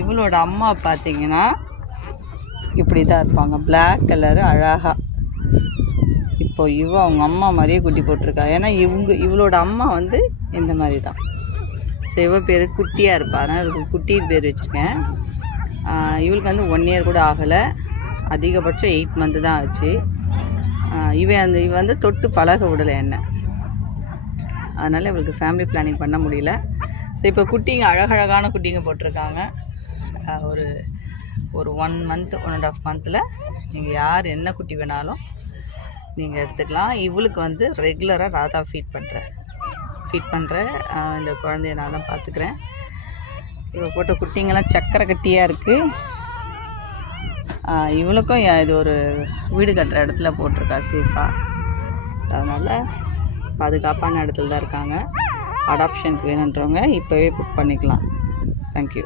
இவளோட அம்மா பார்த்தீங்கன்னா இப்படி தான் இருப்பாங்க, பிளாக் கலரு, அழகாக. இப்போ அவங்க அம்மா மாதிரியே குட்டி போட்டிருக்கா. ஏன்னா இவளோட அம்மா வந்து இந்த மாதிரி தான். ஸோ பேர் குட்டியாக இருப்பா, ஆனால் அதுக்கு குட்டின்னு பேர் வச்சுருக்கேன். இவளுக்கு வந்து 1 இயர் கூட ஆகலை, அதிகபட்சம் 8 மந்த்து தான் ஆச்சு. இவ வந்து தொட்டு பழக விடலை என்ன, அதனால் இவளுக்கு ஃபேமிலி பிளானிங் பண்ண முடியல. ஸோ இப்போ குட்டிங்க அழகழகான குட்டிங்க போட்டிருக்காங்க. ஒரு 1 மந்த் 1.5 மந்தில் நீங்கள் யார் என்ன குட்டி வேணாலும் நீங்கள் எடுத்துக்கலாம். இவளுக்கு வந்து ரெகுலராக ராதா ஃபீட் பண்ணுறேன். இந்த குழந்தைய நான் தான் பார்த்துக்கிறேன். இவள் போட்ட குட்டிங்கெல்லாம் சக்கரை கட்டியாக இருக்குது. இவளுக்கும் இது ஒரு வீடு கட்டுற இடத்துல போட்டிருக்கா சேஃபாக. அதனால் பாதுகாப்பான இடத்துல தான் இருக்காங்க. அடாப்ஷனுக்கு வேணுன்றவங்க இப்போவே புக் பண்ணிக்கலாம். தேங்க்யூ.